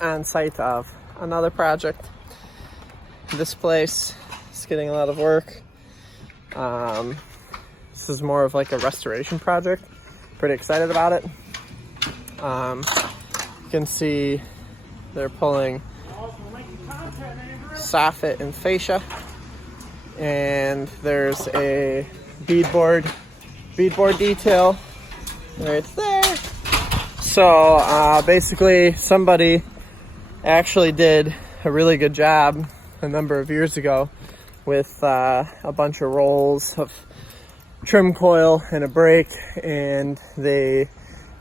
on site of another project. This place is getting a lot of work. This is more of like a restoration project. Pretty excited about it. You can see they're pulling soffit and fascia, and there's a beadboard detail right there. So basically somebody actually did a really good job a number of years ago with a bunch of rolls of trim coil and a brake, and they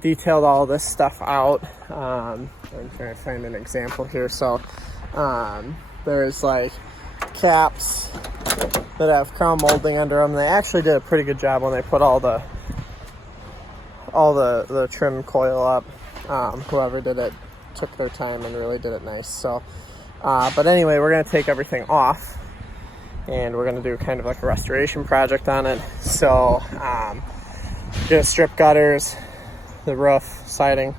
detailed all this stuff out. I'm trying to find an example here. So there's like caps that have crown molding under them. They actually did a pretty good job when they put all the trim coil up. Whoever did it took their time and really did it nice. So but anyway, we're going to take everything off and we're going to do kind of like a restoration project on it. So gonna strip gutters, the roof, siding,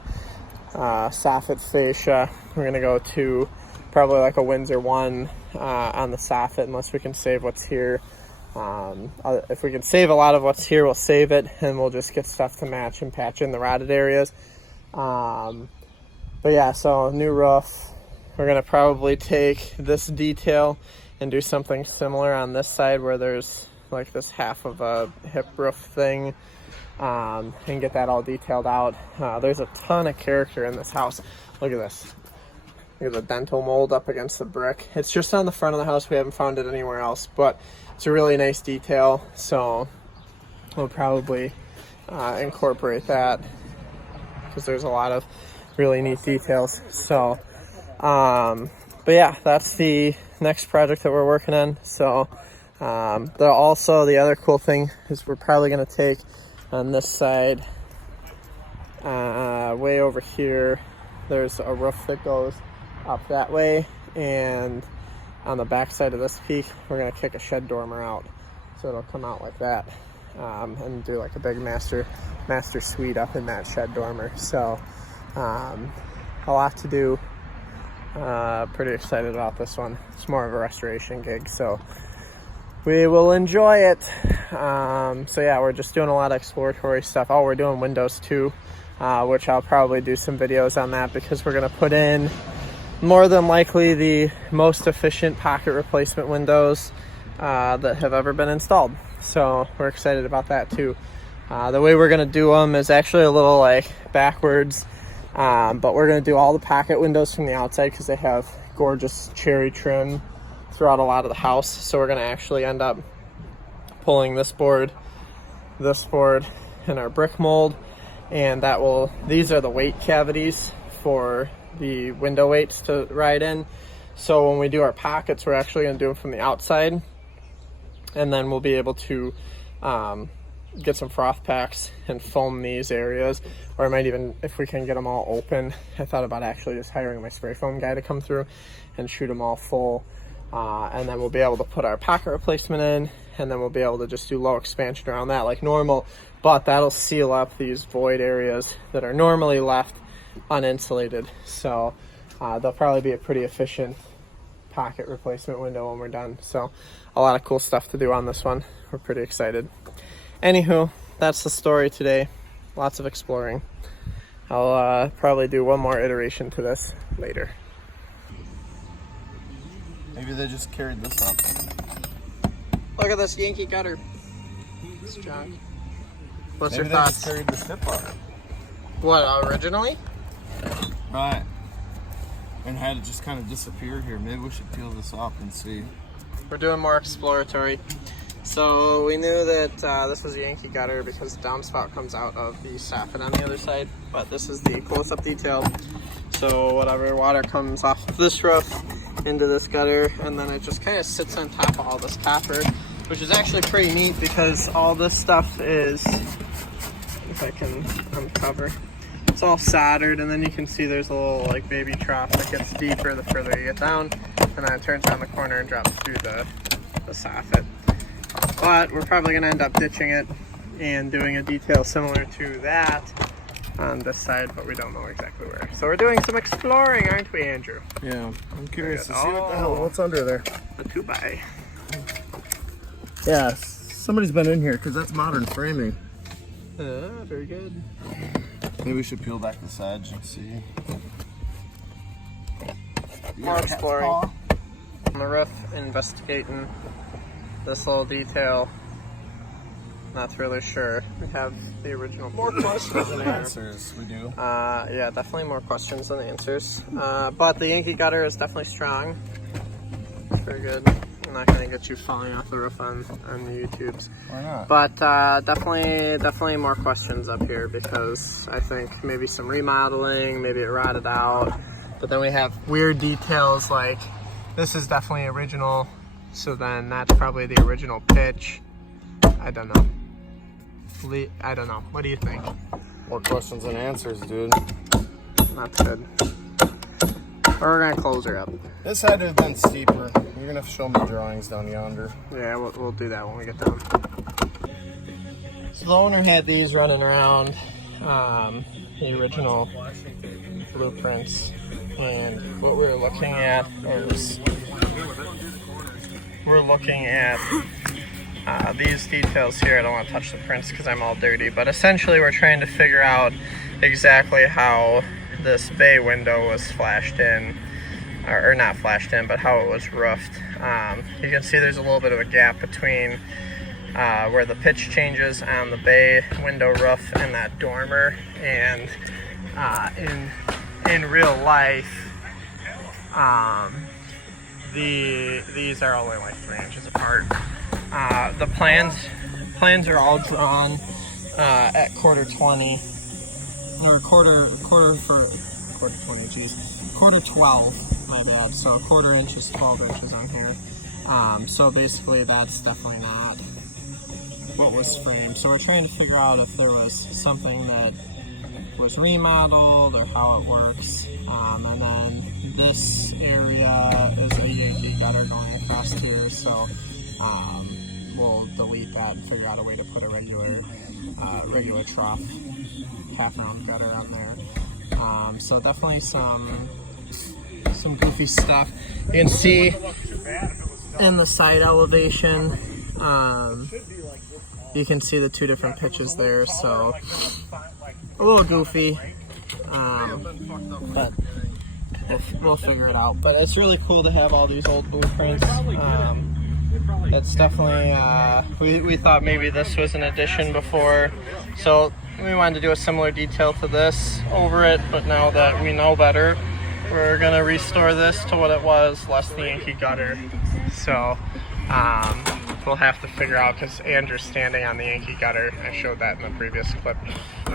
soffit, fascia. We're going to go to probably like a Windsor 1 on the soffit, unless we can save what's here. If we can save a lot of what's here, we'll save it, and we'll just get stuff to match and patch in the rotted areas. But yeah, so new roof. We're going to probably take this detail and do something similar on this side where there's like this half of a hip roof thing, and get that all detailed out. There's a ton of character in this house. Look at this. Look at the dental mold up against the brick. It's just on the front of the house. We haven't found it anywhere else, but it's a really nice detail. So we'll probably incorporate that because there's a lot of really neat details. So, but yeah, that's the next project that we're working on. So the other cool thing is we're probably going to take on this side, way over here, there's a roof that goes up that way, and on the back side of this peak we're going to kick a shed dormer out, so it'll come out like that, and do like a big master suite up in that shed dormer. So a lot to do. Pretty excited about this one. It's more of a restoration gig, so we will enjoy it. So yeah, we're just doing a lot of exploratory stuff. Oh, we're doing windows too, which I'll probably do some videos on that, because we're going to put in more than likely the most efficient pocket replacement windows that have ever been installed. So we're excited about that too. The way we're going to do them is actually a little like backwards, but we're going to do all the pocket windows from the outside because they have gorgeous cherry trim throughout a lot of the house. So we're going to actually end up pulling this board, and our brick mold, and these are the weight cavities for the window weights to ride in. So when we do our pockets, we're actually going to do them from the outside, and then we'll be able to get some froth packs and foam these areas, or I might even, if we can get them all open, I thought about actually just hiring my spray foam guy to come through and shoot them all full, and then we'll be able to put our pocket replacement in, and then we'll be able to just do low expansion around that like normal, but that'll seal up these void areas that are normally left uninsulated. So they'll probably be a pretty efficient pocket replacement window when we're done. So a lot of cool stuff to do on this one. We're pretty excited. Anywho, that's the story today. Lots of exploring. I'll probably do one more iteration to this later. Maybe they just carried this up. Look at this Yankee gutter. It's junk. What's Maybe your thoughts? Just carried the tip up. What, originally? Right. And had it just kind of disappear here. Maybe we should peel this off and see. We're doing more exploratory. So we knew that this was a Yankee gutter because the downspout comes out of the soffit on the other side, but this is the close-up detail. So whatever water comes off of this roof into this gutter, and then it just kind of sits on top of all this copper, which is actually pretty neat because all this stuff is, if I can uncover, it's all soldered, and then you can see there's a little like baby trough that gets deeper the further you get down, and then it turns down the corner and drops through the soffit. But we're probably going to end up ditching it and doing a detail similar to that on this side, but we don't know exactly where. So we're doing some exploring, aren't we, Andrew? Yeah, I'm curious to see Oh. what the hell, what's under there. A 2x. Yeah, somebody's been in here because that's modern framing. Very good. Maybe we should peel back the sedge and see. More exploring. On the roof, investigating this little detail. Not really sure. We have the original. More questions than Answers, we do. Yeah, definitely more questions than answers. But the Yankee gutter is definitely strong. It's very good. I'm not gonna get you falling off the roof on the YouTubes. Why not? But definitely more questions up here because I think maybe some remodeling, maybe it rotted out. But then we have weird details like this is definitely original, so then that's probably the original pitch. I don't know. I don't know. What do you think? More questions than answers, dude. Not good. Or we're gonna close her up. This had to have been steeper. You're gonna show me drawings down yonder. Yeah, we'll do that when we get down. So the owner had these running around, the original blueprints, and what we were looking at is we're looking at these details here. I don't want to touch the prints because I'm all dirty, but essentially we're trying to figure out exactly how this bay window was flashed in, or not flashed in, but how it was roofed. You can see there's a little bit of a gap between where the pitch changes on the bay window roof and that dormer, and in real life these are only like 3 inches apart. The plans are all drawn at quarter 20 or quarter 20, geez, quarter 12, my bad. So a quarter inch is 12 inches on here. So basically that's definitely not what was framed. So we're trying to figure out if there was something that was remodeled or how it works. And then this area is a Yankee gutter going across here, so we'll delete that and figure out a way to put a regular trough half round gutter on there. So definitely some goofy stuff. You can see in the side elevation, you can see the two different pitches there, so a little goofy, but we'll figure it out. But it's really cool to have all these old blueprints. It's definitely, we thought maybe this was an addition before, so we wanted to do a similar detail to this over it, but now that we know better, we're going to restore this to what it was, less the Yankee gutter. So we'll have to figure out, because Andrew's standing on the Yankee gutter. I showed that in the previous clip,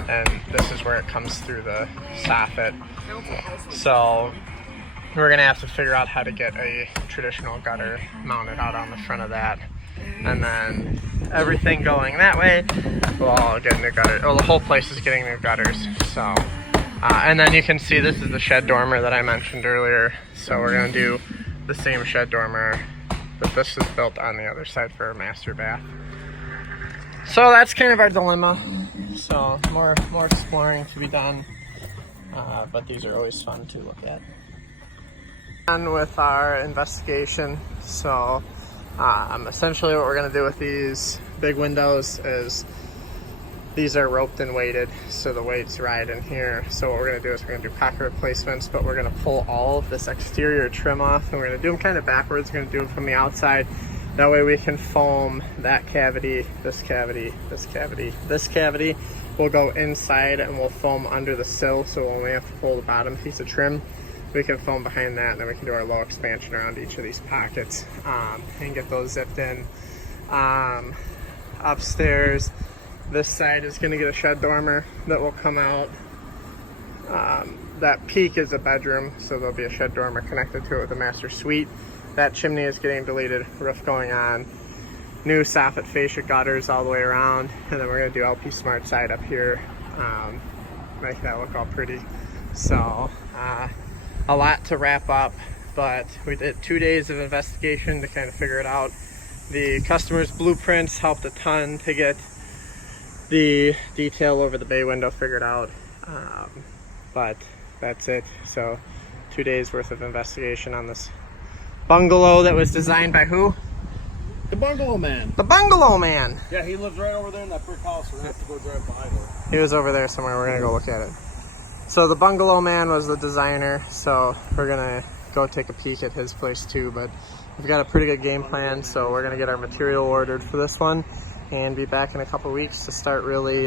and this is where it comes through the soffit. So we're gonna have to figure out how to get a traditional gutter mounted out on the front of that, and then everything going that way will all get new gutters. Oh, the whole place is getting new gutters. So and then you can see this is the shed dormer that I mentioned earlier. So we're gonna do the same shed dormer, but this is built on the other side for a master bath. So that's kind of our dilemma. So more exploring to be done, but these are always fun to look at. On with our investigation. So essentially what we're going to do with these big windows is these are roped and weighted, so the weights ride in here. So what we're going to do is we're going to do pocket replacements, but we're going to pull all of this exterior trim off, and we're going to do them kind of backwards. We're going to do them from the outside. That way we can foam that cavity, this cavity, this cavity, this cavity. We'll go inside and we'll foam under the sill, so when we have to pull the bottom piece of trim, we can foam behind that, and then we can do our low expansion around each of these pockets and get those zipped in. Upstairs, this side is going to get a shed dormer that will come out. That peak is a bedroom, so there'll be a shed dormer connected to it with a master suite. That chimney is getting deleted, roof going on, new soffit fascia gutters all the way around, and then we're going to do LP Smart side up here, make that look all pretty. So a lot to wrap up, but we did 2 days of investigation to kind of figure it out. The customer's blueprints helped a ton to get the detail over the bay window figured out. But that's it. So 2 days worth of investigation on this bungalow that was designed by who? The Bungalow Man. The Bungalow Man. Yeah, he lives right over there in that brick house. We're gonna have to go drive by there. He was over there somewhere. We're gonna go look at it. So the Bungalow Man was the designer. So we're gonna go take a peek at his place too. But we've got a pretty good game plan. So we're gonna get our material ordered for this one and be back in a couple weeks to start really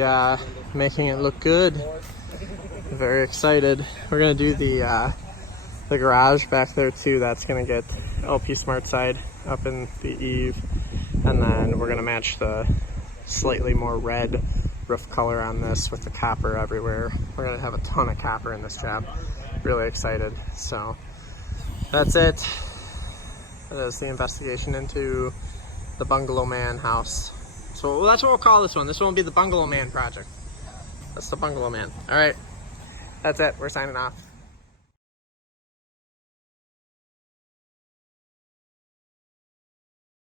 making it look good. Very excited. We're gonna do the garage back there too. That's gonna get LP Smart Side up in the eave, and then we're gonna match the slightly more red roof color on this with the copper everywhere. We're gonna have a ton of copper in this job. Really excited. So that's it. That is the investigation into the Bungalow Man house. So that's what we'll call this one. This one will be the Bungalow Man project. That's the Bungalow Man. All right. That's it. We're signing off.